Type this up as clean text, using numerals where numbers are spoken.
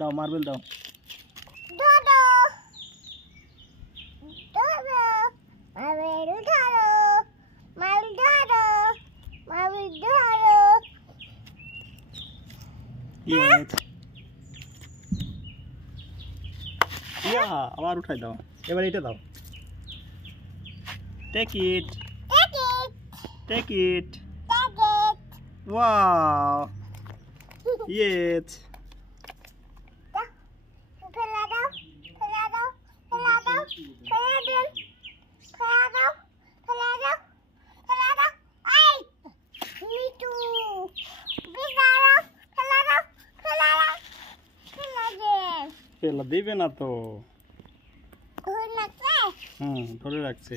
दाओ मार्बल दाओ। আবার উঠাই দাও, এবার এটা দাও। Take it. Take it. Wow. Yes. ফেলা দিবে না তো। ধরে রাখছে।